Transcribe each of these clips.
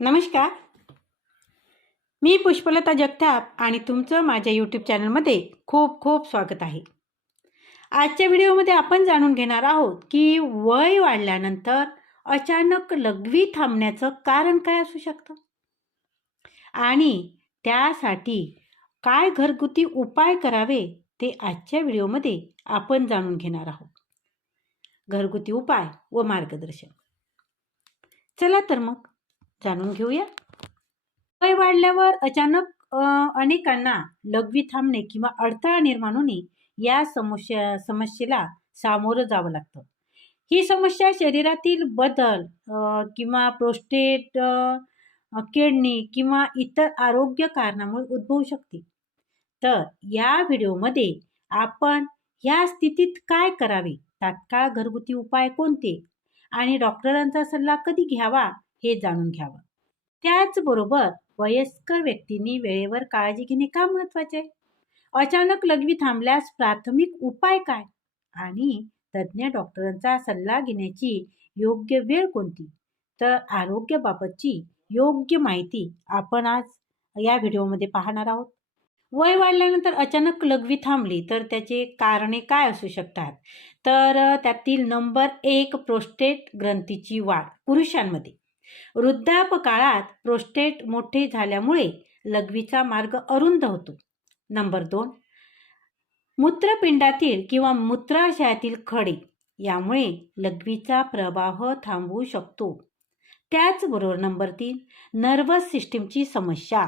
नमस्कार. मी पुष्पलता जगताप आणि तुमचं माझ्या यूट्यूब चॅनलमध्ये खूप खूप स्वागत आहे. आजच्या व्हिडिओमध्ये आपण जाणून घेणार आहोत की वय वाढल्यानंतर अचानक लघवी थांबण्याचं कारण काय असू शकतं? आणि त्यासाठी काय घरगुती उपाय करावे ते आजच्या व्हिडिओमध्ये आपण जाणून घेणार आहोत. घरगुती उपाय व मार्गदर्शन. चला तर मग. जाणून घेऊया. वय वाढल्यावर अचानक अनेकांना लघवी थांबणे किंवा अडथळा निर्माण होणे या समस्या समस्येला सामोरं जावं लागतं. ही समस्या शरीरातील बदल किंवा प्रोस्टेट अ, किडनी किंवा इतर आरोग्य कारणामुळे उद्भवू शकते. तर या व्हिडिओमध्ये आपण ह्या स्थितीत काय करावे? तात्काळ घरगुती उपाय कोणते? आणि डॉक्टरांचा सल्ला कधी घ्यावा? हे जाणून घ्यावं. त्याचबरोबर वयस्कर व्यक्तींनी वेळेवर काळजी घेणे का महत्त्वाचे? आहे अचानक लघवी थांबल्यास प्राथमिक उपाय काय? आणि तज्ज्ञ डॉक्टरांचा सल्ला घेण्याची योग्य वेळ कोणती? तर आरोग्याबाबतची योग्य माहिती आपण आज या व्हिडिओमध्ये पाहणार आहोत. वय वाढल्यानंतर अचानक लघवी थांबली तर त्याचे कारणे काय असू शकतात? तर त्यातील नंबर एक प्रोस्टेट ग्रंथीची वाढ पुरुषांमध्ये. वृद्धापकाळात प्रोस्टेट मोठे झाल्यामुळे लघवीचा मार्ग अरुंद होतो. नंबर दोन मूत्रपिंडातील किंवा मूत्राशयातील खडे यामुळे लघवीचा प्रवाह थांबवू शकतो. त्याचबरोबर नंबर तीन नर्वस सिस्टीमची समस्या.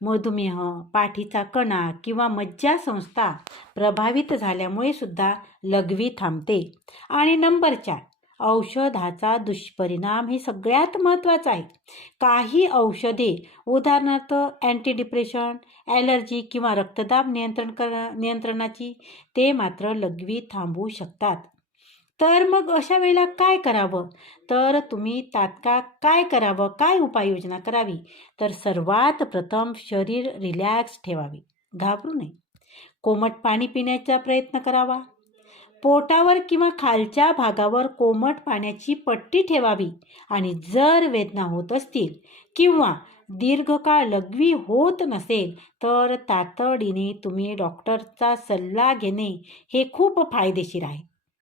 मधुमेह पाठीचा कणा किंवा मज्जासंस्था प्रभावित झाल्यामुळे सुद्धा लघवी थांबते. आणि नंबर चार औषधाचा दुष्परिणाम हे सगळ्यात महत्त्वाचं आहे. काही औषधे उदाहरणार्थ अँटी डिप्रेशन ॲलर्जी किंवा रक्तदाब नियंत्रण कर नियंत्रणाची ते मात्र लघवी थांबवू शकतात. तर मग अशा वेळेला काय करावं? तर तुम्ही तात्काळ काय करावं? काय उपाययोजना करावी? तर सर्वात प्रथम शरीर रिलॅक्स ठेवावे. घाबरू नये. कोमट पाणी पिण्याचा प्रयत्न करावा. पोटावर किंवा खालच्या भागावर कोमट पाण्याची पट्टी ठेवावी आणि जर वेदना होत असतील किंवा दीर्घकाळ लघवी होत नसेल तर तातडीने तुम्ही डॉक्टरचा सल्ला घेणे हे खूप फायदेशीर आहे.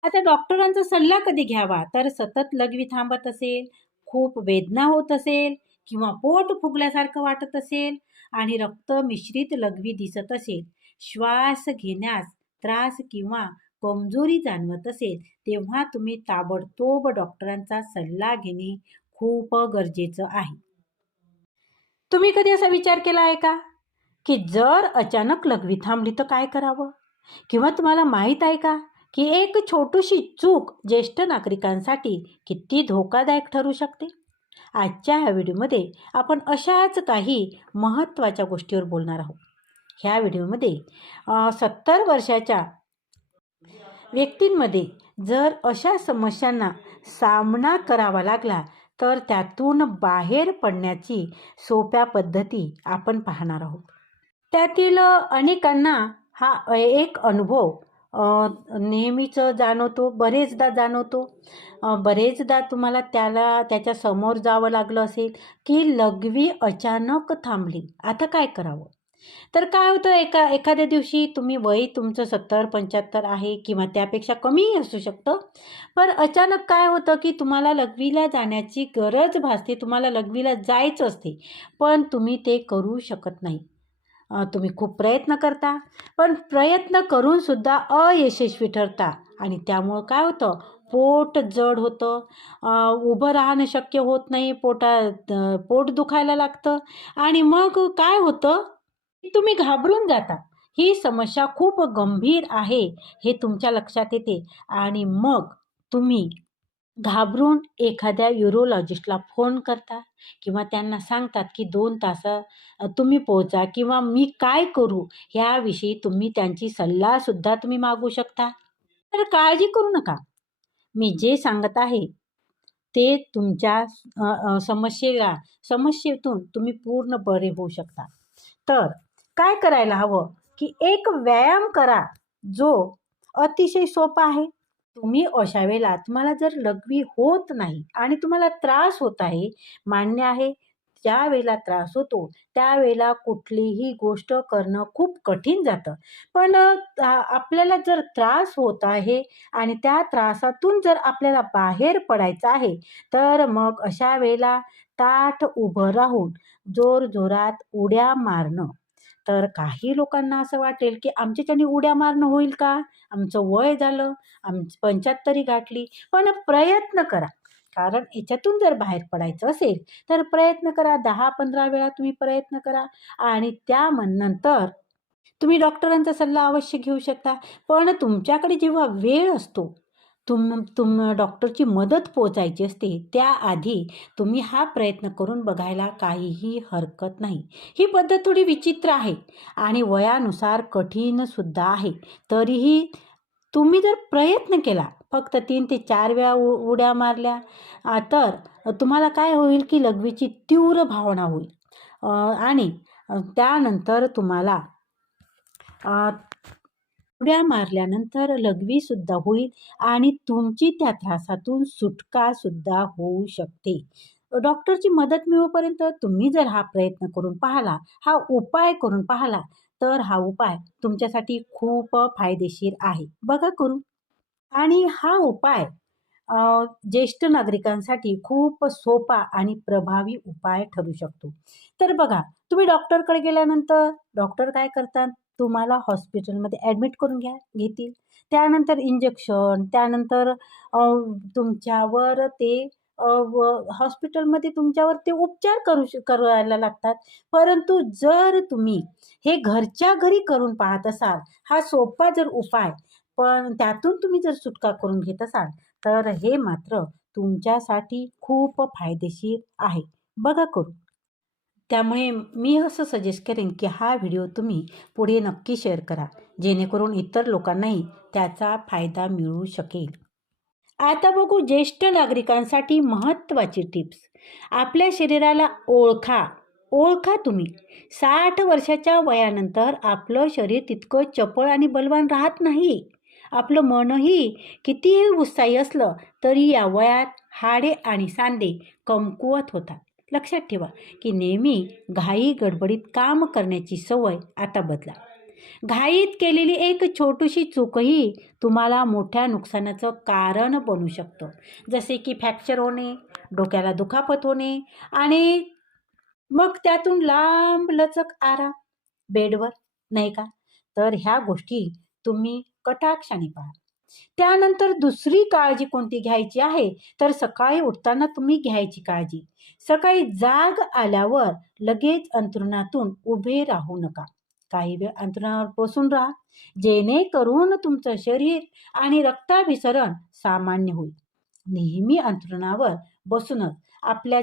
आता डॉक्टरांचा सल्ला कधी घ्यावा? तर सतत लघवी थांबत असेल खूप वेदना होत असेल किंवा पोट फुगल्यासारखं वाटत असेल आणि रक्त मिश्रित लघवी दिसत असेल श्वास घेण्यास त्रास किंवा कमजोरी जाणवत असेल तेव्हा तुम्ही ताबडतोब डॉक्टरांचा सल्ला घेणे खूप गरजेचं आहे. तुम्ही कधी असा विचार केला आहे का? की जर अचानक लघवी थांबली तर काय करावं? किंवा तुम्हाला माहीत आहे का की एक छोटीशी चूक ज्येष्ठ नागरिकांसाठी किती धोकादायक ठरू शकते? आजच्या ह्या व्हिडिओमध्ये आपण अशाच काही महत्त्वाच्या गोष्टीवर बोलणार आहोत. ह्या व्हिडिओमध्ये सत्तर वर्षाच्या व्यक्तींमध्ये जर अशा समस्यांना सामना करावा लागला तर त्यातून बाहेर पडण्याची सोप्या पद्धती आपण पाहणार आहोत. त्यातील अनेकांना हा एक अनुभव नेहमीच जाणवतो बरेचदा जाणवतो. बरेचदा तुम्हाला त्याला त्याच्यासमोर जावं लागलं असेल की लघवी अचानक थांबली. आता काय करावं? तर काय होतं एका एखाद्या दिवशी तुम्ही वय तुमचं सत्तर पंच्याहत्तर आहे किंवा त्यापेक्षा कमीही असू शकतं. पण अचानक काय होतं की तुम्हाला लघवीला जाण्याची गरज भासते तुम्हाला लघवीला जायचं असते पण तुम्ही ते करू शकत नाही. तुम्ही खूप प्रयत्न करता पण प्रयत्न करूनसुद्धा अयशस्वी ठरता. आणि त्यामुळं काय होतं पोट जड होतं. उभं राहणं शक्य होत नाही पोटा पोट दुखायला लागतं. आणि मग काय होतं तुम्ही घाबरून जाता. ही समस्या खूप गंभीर आहे हे तुमच्या लक्षात येते. आणि मग तुम्ही घाबरून एखाद्या युरोलॉजिस्टला फोन करता किंवा त्यांना सांगतात की दोन तासा तुम्ही पोहोचा किंवा मी काय करू ह्याविषयी तुम्ही त्यांची सल्लासुद्धा तुम्ही मागू शकता. तर काळजी करू नका. मी जे सांगत आहे ते तुमच्या समस्येला समस्येतून तुम्ही पूर्ण बरे होऊ शकता. तर काय करायला हवं? की एक व्यायाम करा जो अतिशय सोपा आहे. तुम्ही अशा वेळेला तुम्हाला जर लघवी होत नाही आणि तुम्हाला त्रास होत आहे मान्य आहे ज्या वेळेला त्रास होतो त्यावेळेला कुठलीही गोष्ट करणं खूप कठीण जातं. पण आपल्याला जर त्रास होत आहे आणि त्या त्रासातून जर आपल्याला बाहेर पडायचं आहे तर मग अशा वेळेला ताठ उभं राहून जोरजोरात उड्या मारणं. तर काही लोकांना असं वाटेल की आमच्याच्याने उड्या मारणं होईल का? आमचं वय झालं आम पंच्याहत्तरी गाठली. पण प्रयत्न करा. कारण याच्यातून जर बाहेर पडायचं असेल तर प्रयत्न करा. दहा पंधरा वेळा तुम्ही प्रयत्न करा. आणि त्या नंतर तुम्ही डॉक्टरांचा सल्ला अवश्य घेऊ शकता. पण तुमच्याकडे जेव्हा वेळ असतो तुम तुम डॉक्टरची मदत पोचायची असते त्याआधी तुम्ही हा प्रयत्न करून बघायला काहीही हरकत नाही. ही पद्धत थोडी विचित्र आहे आणि वयानुसार कठीणसुद्धा आहे. तरीही तुम्ही जर प्रयत्न केला फक्त तीन ते चार वेळा उ उड्या मारल्या तर तुम्हाला काय होईल की लघवीची तीव्र भावना होईल. आणि त्यानंतर तुम्हाला उड्या मारल्यानंतर लघवीसुद्धा होईल आणि तुमची त्या त्रासातून सुटकासुद्धा होऊ शकते. डॉक्टरची मदत मिळूपर्यंत तुम्ही जर हा प्रयत्न करून पाहिला हा उपाय करून पाहिला तर हा उपाय तुमच्यासाठी खूप फायदेशीर आहे. बघा करू आणि हा उपाय ज्येष्ठ नागरिकांसाठी खूप सोपा आणि प्रभावी उपाय ठरू शकतो. तर बघा तुम्ही डॉक्टरकडे गेल्यानंतर डॉक्टर काय करतात? तुम्हाला हॉस्पिटलमध्ये ॲडमिट करून घ्या घेतील. त्यानंतर इंजेक्शन त्यानंतर तुमच्यावर ते व हॉस्पिटलमध्ये तुमच्यावर ते उपचार करू श करायला लागतात. परंतु जर तुम्ही हे घरच्या घरी करून पाहत असाल हा सोपा जर उपाय पण त्यातून तुम्ही जर सुटका करून घेत असाल तर हे मात्र तुमच्यासाठी खूप फायदेशीर आहे. बघा करू त्यामुळे मी असं सजेस्ट करेन की हा व्हिडिओ तुम्ही पुढे नक्की शेअर करा जेणेकरून इतर लोकांनाही त्याचा फायदा मिळू शकेल. आता बघू ज्येष्ठ नागरिकांसाठी महत्त्वाची टिप्स आपल्या शरीराला ओळखा. ओळखा तुम्ही. साठ वर्षाच्या वयानंतर आपलं शरीर तितकं चपळ आणि बलवान राहत नाही. आपलं मनही कितीही उत्साही असलं तरी या वयात हाडे आणि सांधे कमकुवत होतात. लक्षात ठेवा की नेहमी घाई गडबडीत काम करण्याची सवय आता बदला. घाईत केलेली एक छोटीशी चूकही तुम्हाला मोठ्या नुकसानाचं कारण बनू शकतं. जसे की फ्रॅक्चर होणे डोक्याला दुखापत होणे आणि मग त्यातून लांब लचक आराम. बेडवर नाही का? तर ह्या गोष्टी तुम्ही कटाक्षाने पहा. त्यानंतर दुसरी काळजी कोणती घ्यायची आहे? तर सकाळी उठताना तुम्ही घ्यायची काळजी. सकाळी जाग आल्यावर लगेच अंतरुणातून उभे राहू नका. काही वेळ अंतरुणावर बसून राहा. जेणेकरून तुमचं शरीर आणि रक्ताभिसरण सामान्य होईल. नेहमी अंतरुणावर बसूनच आपल्या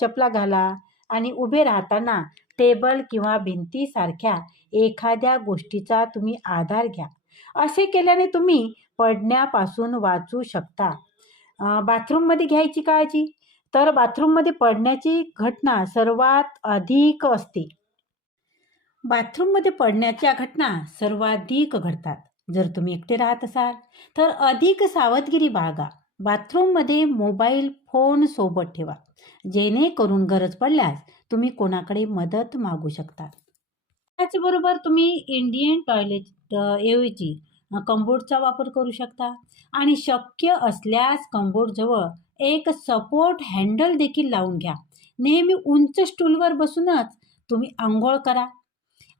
चपला घाला आणि उभे राहताना टेबल किंवा भिंतीसारख्या एखाद्या गोष्टीचा तुम्ही आधार घ्या. असे केल्याने तुम्ही पडण्यापासून वाचू शकता. बाथरूममध्ये घ्यायची काळजी? तर बाथरूममध्ये पडण्याची घटना सर्वात अधिक असते. बाथरूममध्ये पडण्याच्या घटना सर्वाधिक घडतात. जर तुम्ही एकटे राहत असाल तर अधिक सावधगिरी बाळगा. बाथरूममध्ये मोबाईल फोन सोबत ठेवा. जेणेकरून गरज पडल्यास तुम्ही कोणाकडे मदत मागू शकता. त्याचबरोबर तुम्ही इंडियन टॉयलेट ऐवजी कंबोर्डचा वापर करू शकता. आणि शक्य असल्यास कंबोर्डजवळ एक सपोर्ट हँडल देखील लावून घ्या. नेहमी उंच स्टूलवर बसूनच तुम्ही आंघोळ करा.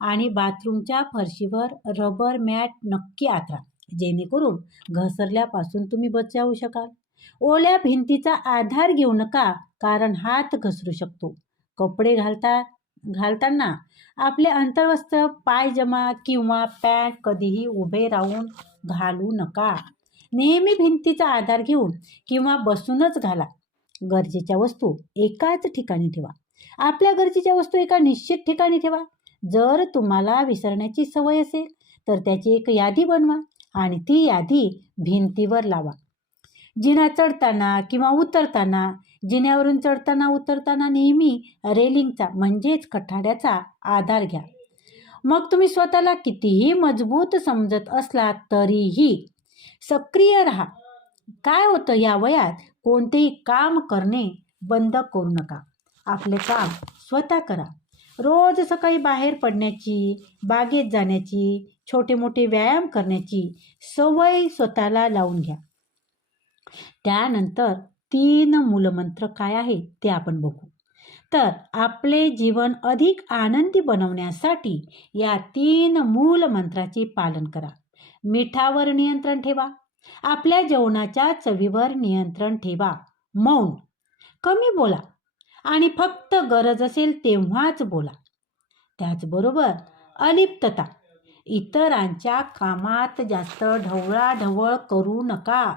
आणि बाथरूमच्या फरशीवर रबर मॅट नक्की आथरा जेणेकरून घसरल्यापासून तुम्ही बचावू शकाल. ओल्या भिंतीचा आधार घेऊ नका कारण हात घसरू शकतो. कपडे घालता घालताना आपले अंतर्वस्त्र पायजमा किंवा पॅन्ट कधीही उभे राहून घालू नका. नेहमी भिंतीचा आधार घेऊन किंवा बसूनच घाला. गरजेच्या वस्तू एकाच ठिकाणी ठेवा. आपल्या गरजेच्या वस्तू एका निश्चित ठिकाणी ठेवा. जर तुम्हाला विसरण्याची सवय असेल तर त्याची एक यादी बनवा आणि ती यादी भिंतीवर लावा. जिना चढताना किंवा उतरताना जिन्यावरून चढताना उतरताना नेहमी रेलिंगचा म्हणजेच कठाड्याचा आधार घ्या. मग तुम्ही स्वतःला कितीही मजबूत समजत असला तरीही सक्रिय राहा. काय होतं या वयात? कोणतेही काम करणे बंद करू नका. आपले काम स्वतः करा. रोज सकाळी बाहेर पडण्याची बागेत जाण्याची छोटे मोठे व्यायाम करण्याची सवय स्वतःला लावून घ्या. त्यानंतर तीन मूलमंत्र काय आहे ते आपण बघू. तर आपले जीवन अधिक आनंदी बनवण्यासाठी या तीन मूल मंत्राचे पालन करा. मिठावर नियंत्रण ठेवा. आपल्या जेवणाच्या चवीवर नियंत्रण ठेवा. मौन. कमी बोला. आणि फक्त गरज असेल तेव्हाच बोला. त्याचबरोबर अलिप्तता. इतरांच्या कामात जास्त ढवळाढवळ करू नका.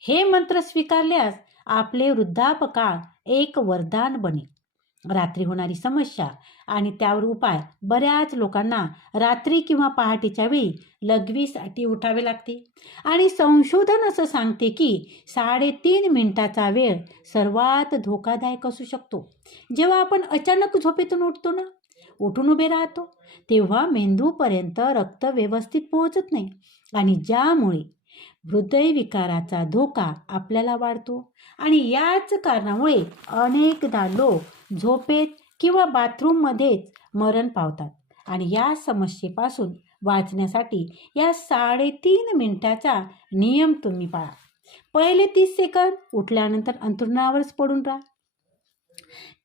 हे मंत्र स्वीकारल्यास आपले वृद्धापकाळ एक वरदान बनेल रात्री होणारी समस्या आणि त्यावर उपाय बऱ्याच लोकांना रात्री किंवा पहाटेच्या वेळी लघवीसाठी उठावे लागते. आणि संशोधन असं सांगते की साडेतीन मिनिटाचा वेळ सर्वात धोकादायक असू शकतो. जेव्हा आपण अचानक झोपेतून उठतो ना उठून उभे राहतो तेव्हा मेंदूपर्यंत रक्त व्यवस्थित पोहोचत नाही. आणि ज्यामुळे हृदयविकाराचा धोका आपल्याला वाढतो आणि याच कारणामुळे अनेकदा लोक झोपेत किंवा बाथरूममध्येच मरण पावतात. आणि या समस्येपासून वाचण्यासाठी या साडेतीन मिनिटाचा नियम तुम्ही पाळा. पहिले तीस सेकंद उठल्यानंतर अंथरुणावरच पडून राहा.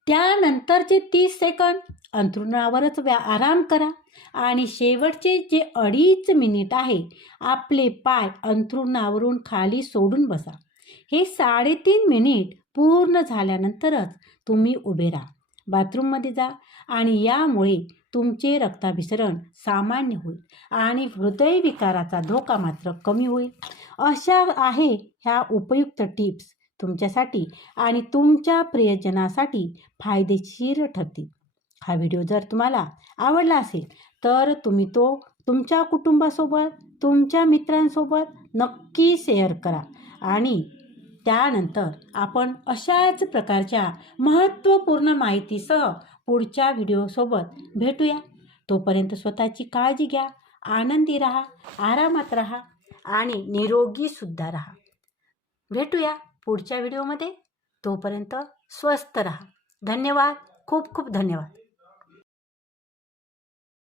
त्यानंतरचे तीस सेकंद अंथरुणावरच व्या आराम करा. आणि शेवटचे जे अडीच मिनिट आहे आपले पाय अंथरुणावरून खाली सोडून बसा. हे साडेतीन मिनिट पूर्ण झाल्यानंतरच तुम्ही उभे राहा. बाथरूममध्ये जा आणि यामुळे तुमचे रक्ताभिसरण सामान्य होईल आणि हृदयविकाराचा धोका मात्र कमी होईल. अशा आहे ह्या उपयुक्त टिप्स तुमच्यासाठी आणि तुमच्या प्रियजनासाठी फायदेशीर ठरतील. हा व्हिडिओ जर तुम्हाला आवडला असेल तर तुम्ही तो तुमच्या कुटुंबासोबत तुमच्या मित्रांसोबत नक्की शेअर करा. आणि त्यानंतर आपण अशाच प्रकारच्या महत्त्वपूर्ण माहितीसह पुढच्या व्हिडिओसोबत भेटूया. तोपर्यंत स्वतःची काळजी घ्या आनंदी राहा आरामात राहा आणि निरोगीसुद्धा राहा. भेटूया पुढच्या व्हिडिओमध्ये. तोपर्यंत स्वस्थ राहा. धन्यवाद. खूप खूप धन्यवाद.